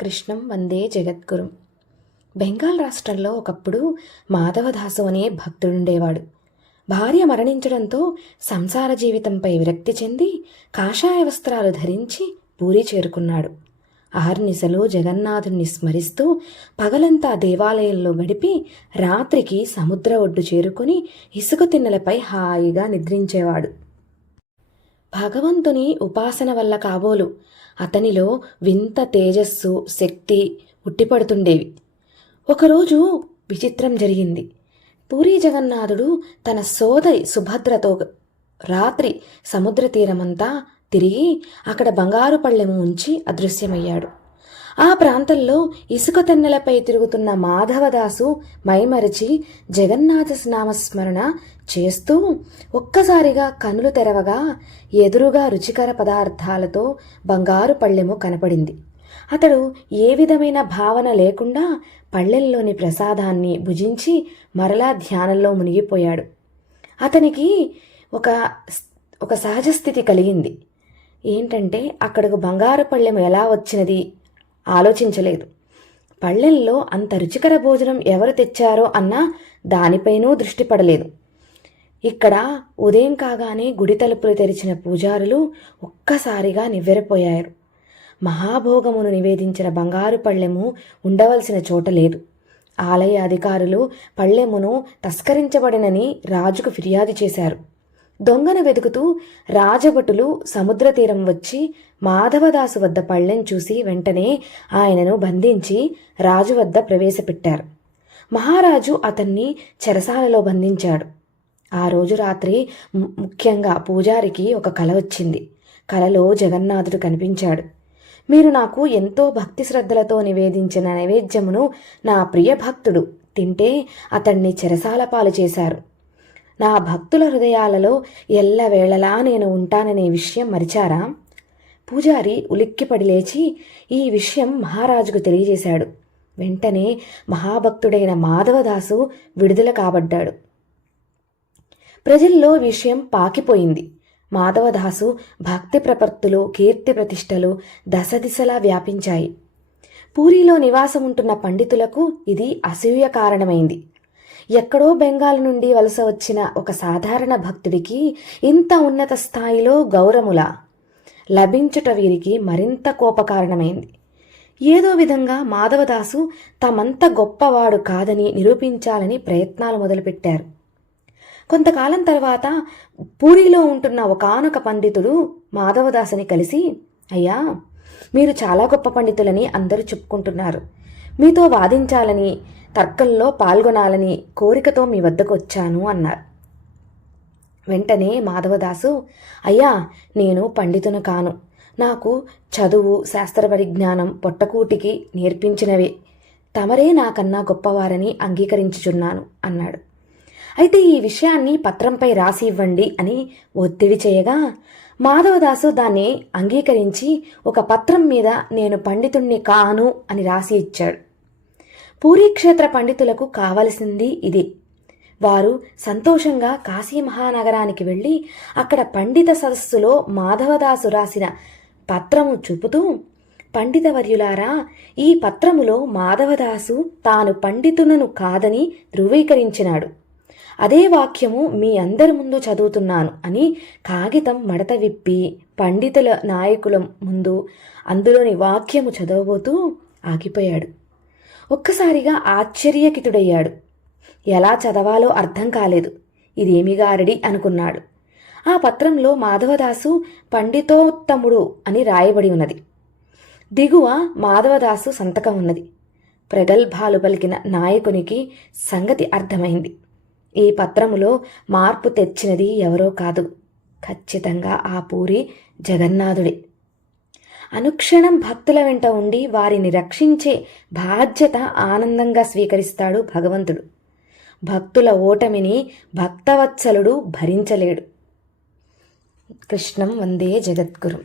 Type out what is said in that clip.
కృష్ణం వందే జగద్గురుం. బెంగాల్ రాష్ట్రంలో ఒకప్పుడు మాధవదాసు అనే భక్తుడుండేవాడు. భార్య మరణించడంతో సంసార జీవితంపై విరక్తి చెంది కాషాయ వస్త్రాలు ధరించి పూరి చేరుకున్నాడు. ఆర్నిశలు జగన్నాథుణ్ణి స్మరిస్తూ పగలంతా దేవాలయంలో గడిపి రాత్రికి సముద్ర ఒడ్డు చేరుకుని ఇసుక తిన్నెలపై హాయిగా నిద్రించేవాడు. భగవంతుని ఉపాసన వల్ల కాబోలు అతనిలో వింత తేజస్సు, శక్తి ఉట్టిపడుతుండేవి. ఒకరోజు విచిత్రం జరిగింది. పూరీ జగన్నాథుడు తన సోదరి సుభద్రతో రాత్రి సముద్ర తీరమంతా తిరిగి అక్కడ బంగారు పళ్ళెము ఉంచి అదృశ్యమయ్యాడు. ఆ ప్రాంతంలో ఇసుక తెన్నెలపై తిరుగుతున్న మాధవదాసు మైమరచి జగన్నాథ నామస్మరణ చేస్తూ ఒక్కసారిగా కనులు తెరవగా ఎదురుగా రుచికర పదార్థాలతో బంగారు పళ్ళెము కనపడింది. అతడు ఏ విధమైన భావన లేకుండా పళ్ళెంలోని ప్రసాదాన్ని భుజించి మరలా ధ్యానంలో మునిగిపోయాడు. అతనికి ఒక సహజ స్థితి కలిగింది. ఏంటంటే అక్కడకు బంగారు పళ్ళెము ఎలా వచ్చినది ఆలోచించలేదు. పళ్ళెంలో అంత రుచికర భోజనం ఎవరు తెచ్చారో అన్న దానిపైనూ దృష్టి పడలేదు. ఇక్కడ ఉదయం కాగానే గుడి తలుపులు తెరిచిన పూజారులు ఒక్కసారిగా నివ్వెరపోయారు. మహాభోగమును నివేదించిన బంగారు పళ్ళెము ఉండవలసిన చోట లేదు. ఆలయ అధికారులు పళ్ళెమును తస్కరించబడినని రాజుకు ఫిర్యాదు చేశారు. దొంగను వెతుకుతూ రాజభటులు సముద్ర తీరం వచ్చి మాధవదాసు వద్ద పళ్ళెం చూసి వెంటనే ఆయనను బంధించి రాజు వద్ద ప్రవేశపెట్టారు. మహారాజు అతన్ని చెరసాలలో బంధించాడు. ఆ రోజు రాత్రి ముఖ్యంగా పూజారికి ఒక కల వచ్చింది. కలలో జగన్నాథుడు కనిపించాడు. మీరు నాకు ఎంతో భక్తి శ్రద్ధలతో నివేదించిన నైవేద్యమును నా ప్రియ భక్తుడు తింటే అతన్ని చెరసాల పాలు చేశారు. నా భక్తుల హృదయాలలో ఎల్లవేళలా నేను ఉంటాననే విషయం మరిచారా? పూజారి ఉలిక్కిపడి లేచి ఈ విషయం మహారాజుకు తెలియజేశాడు. వెంటనే మహాభక్తుడైన మాధవదాసు విడుదల కాబడ్డాడు. ప్రజల్లో విషయం పాకిపోయింది. మాధవదాసు భక్తి ప్రపత్తులు, కీర్తి ప్రతిష్టలు దశదిశలా వ్యాపించాయి. పూరిలో నివాసముంటున్న పండితులకు ఇది అసూయ కారణమైంది. ఎక్కడో బెంగాల్ నుండి వలస వచ్చిన ఒక సాధారణ భక్తుడికి ఇంత ఉన్నత స్థాయిలో గౌరవముల లభించుట వీరికి మరింత కోపకారణమైంది. ఏదో విధంగా మాధవదాసు తమంత గొప్పవాడు కాదని నిరూపించాలని ప్రయత్నాలు మొదలుపెట్టారు. కొంతకాలం తర్వాత పూరిలో ఉంటున్న ఒకానొక పండితుడు మాధవదాసుని కలిసి, అయ్యా, మీరు చాలా గొప్ప పండితులని అందరూ చెప్పుకుంటున్నారు. మీతో వాదించాలని, తర్కంలో పాల్గొనాలని కోరికతో మీ వద్దకు వచ్చాను అన్నారు. వెంటనే మాధవదాసు, అయ్యా, నేను పండితును కాను. నాకు చదువు, శాస్త్ర పరిజ్ఞానం పొట్టకూటికి నేర్పించినవే. తమరే నాకన్నా గొప్పవారని అంగీకరించుచున్నాను అన్నాడు. అయితే ఈ విషయాన్ని పత్రంపై రాసి ఇవ్వండి అని ఒత్తిడి చేయగా మాధవదాసు దాన్ని అంగీకరించి ఒక పత్రం మీద నేను పండితుణ్ణి కాను అని రాసి ఇచ్చాడు. పూరీక్షేత్ర పండితులకు కావలసింది ఇది. వారు సంతోషంగా కాశీ మహానగరానికి వెళ్ళి అక్కడ పండిత సదస్సులో మాధవదాసు రాసిన పత్రము చూపుతూ, పండితవర్యులారా, ఈ పత్రములో మాధవదాసు తాను పండితునను కాదని ధృవీకరించినాడు. అదే వాక్యము మీ అందరి ముందు చదువుతున్నాను అని కాగితం మడత విప్పి పండితుల నాయకుల ముందు అందులోని వాక్యము చదవబోతూ ఆగిపోయాడు. ఒక్కసారిగా ఆశ్చర్యకితుడయ్యాడు. ఎలా చదవాలో అర్థం కాలేదు. ఇదేమి గారడి అనుకున్నాడు. ఆ పత్రంలో మాధవదాసు పండితోత్తముడు అని రాయబడి ఉన్నది. దిగువ మాధవదాసు సంతకం ఉన్నది. ప్రగల్భాలు పలికిన నాయకునికి సంగతి అర్థమైంది. ఈ పత్రములో మార్పు తెచ్చినది ఎవరో కాదు, ఖచ్చితంగా ఆ పూరి జగన్నాథుడే. అనుక్షణం భక్తుల వెంట ఉండి వారిని రక్షించే బాధ్యత ఆనందంగా స్వీకరిస్తాడు భగవంతుడు. భక్తుల ఓటమిని భక్తవత్సలుడు భరించలేడు. కృష్ణం వందే జగద్గురుం.